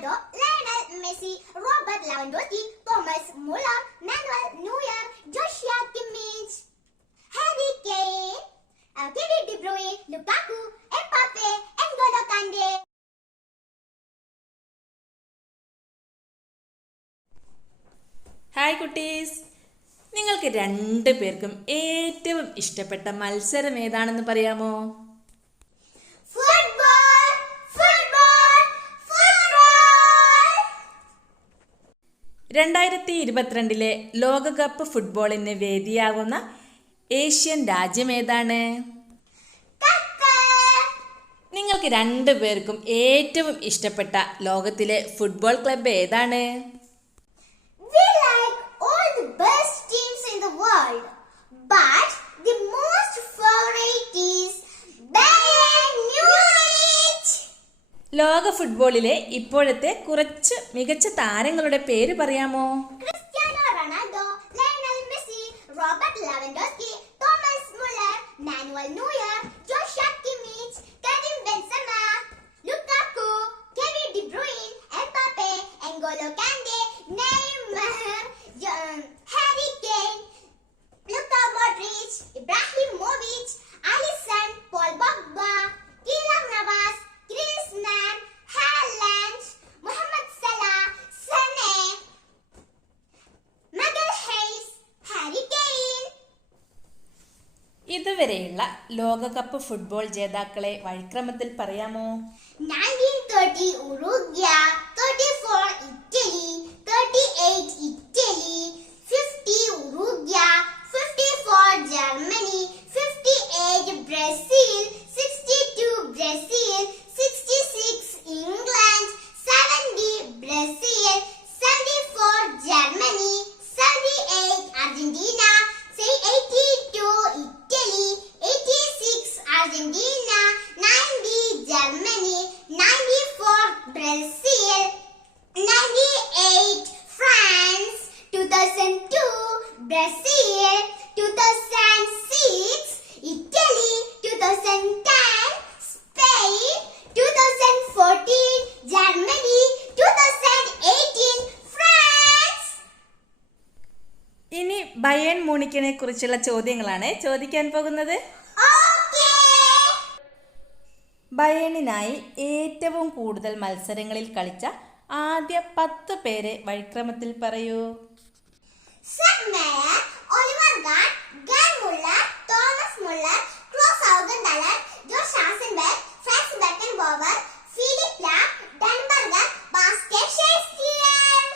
Ronaldo, Lionel Messi, Robert Lewandowski, Thomas Muller, Manuel Neuer, Joshua Kimmich, Harry Kane, Kevin De Bruyne, Lukaku, Mbappe, N'Golo Kante. Hi കുട്ടീസ്, നിങ്ങൾക്ക് രണ്ടു പേർക്കും ഏറ്റവും ഇഷ്ടപ്പെട്ട മത്സരം ഏതാണെന്ന് പറയാമോ? Football, football, football. 2022 ലോകകപ്പ് ഫുട്ബോളിന് വേദിയാകുന്ന ഏഷ്യൻ രാജ്യം ഏതാണ്? ഖത്തർ. നിങ്ങൾക്ക് രണ്ടു പേർക്കും ഏറ്റവും ഇഷ്ടപ്പെട്ട ലോകത്തിലെ ഫുട്ബോൾ ക്ലബ്ബ് ഏതാണ്? We like all the best teams in the world, but the most favorite is Bayern Munich. ലോക ഫുട്ബോളിലെ ഇപ്പോഴത്തെ കുറച്ച് മികച്ച താരങ്ങളുടെ പേര് പറയാമോ? Cristiano Ronaldo, Lionel Messi, Robert Lewandowski, Thomas Muller, Manuel Neuer, Joshua Kimmich, Karim Benzema, Lukaku, Kevin De Bruyne, Mbappe, N'Golo Kante, Neymar, Harry Kane, Luka Modric, Ibrahimovic, Alisson, Paul Pogba, Keylor Navas, Griezmann, Haaland, Mohamed Salah, Sané, Magalhaes, Harry Kane. ഇതുവരെയുള്ള ലോകകപ്പ് football ജേതാക്കളെ വഴിക്രമത്തിൽ പറയാമോ? 1930 Uruguay, 34 Italy, 38 Italy, 50 Uruguay, 54 Germany, 58 Brazil, 62 Brazil, 66 England, 70 Brazil, 74 Germany, 78 Argentina, 82 Italy, 86 Argentina, 90 Germany, 94 Brazil, 98 France, 2002 Brazil, 2006 Italy, 2010 Spain, 2014 Germany, 2018 France. ഇനി Bayern മ്യൂണിക്കിനെ കുറിച്ചുള്ള ചോദ്യങ്ങളാണ് ചോദിക്കാൻ പോകുന്നത്. ബയേണിനായി ഏറ്റവും കൂടുതൽ മത്സരങ്ങളിൽ കളിച്ച ആദ്യ 10 പേരെ വഴിക്രമത്തിൽ പറയൂ. Sepp Maier, Oliver Kahn, Gerd Müller, Thomas Müller, Klaus Augenthaler, Josh Hasenberg, Franz Beckenbauer, Philipp Lahm, Dan Burger, Bastian Schweinsteiger.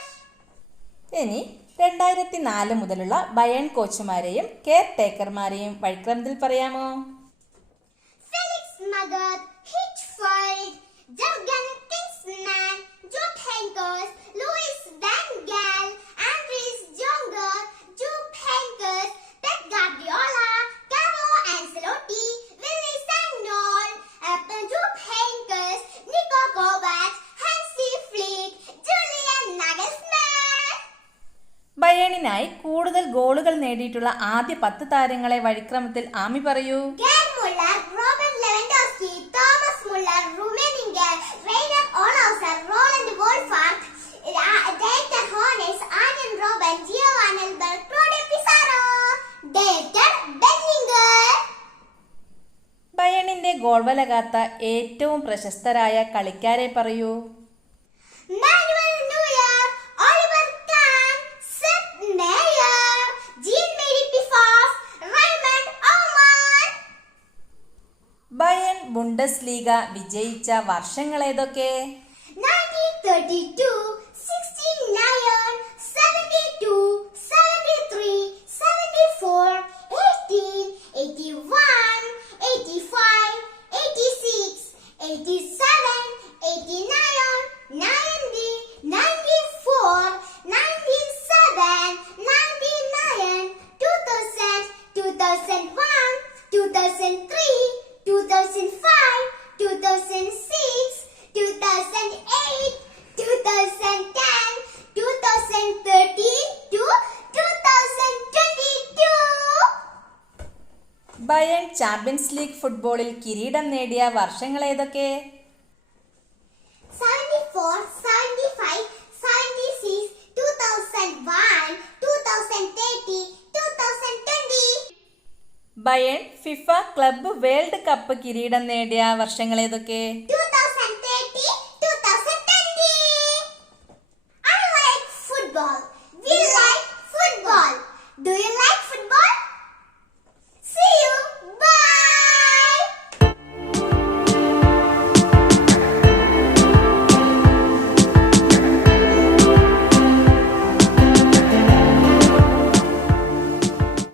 ഇനി 2004 മുതലുള്ള ബയേൺ കോച്ചുമാരെയും കെയർ ടേക്കർമാരെയും വഴിക്രമത്തിൽ പറയാമോ? Felix Magath, Hitchfield, Jürgen Klinsmann, Jupp Heynckes, Louis van Gaal, Andries Jonker, Jupp Heynckes, Pep Guardiola, Carlo Ancelotti, Willy Sagnol, Jupp Heynckes, Nico Kovac, Hansi Flick, Julian Nagelsmann. ബയേണിനായി കൂടുതൽ ഗോളുകൾ നേടിയിട്ടുള്ള ആദ്യ 10 താരങ്ങളെ വഴിക്രമത്തിൽ ആമി പറയൂ. Gerd Müller, Robert Lewandowski, Thomas Muller, Rummenigge, Rainer Olauser, Roland Wolfart, Dieter Hoeneß, Arjen Robben, Gio Annelberg, Claudio Pizarro, Dieter Benninger. ബയേണിന്റെ ഗോൾവലകാത്ത ഏറ്റവും പ്രശസ്തരായ കളിക്കാരെ പറയൂ. Manuel Neuer, Oliver Kahn, Sepp Maier, Jean-Marie Pfaff, Raymond Aumann. Bayern Bundesliga വിജയിച്ച വർഷങ്ങൾ ഏതൊക്കെ? 1932, 69, 72, 73, 74, 18, 81, 85, 86, 87, 89, 90, 94, 97, 99, 2000, 2001, 2003, 2005, 2006, 2008, 2010, 2013 to 2022. Bayern champions league ഫുട്ബോളിൽ കിരീടം നേടിയ വർഷങ്ങൾ ഏതൊക്കെ? 74, 75, Bayern FIFA club world cup കിരീടം നേടിയ വർഷങ്ങൾ ഏതൊക്കെ? 2006,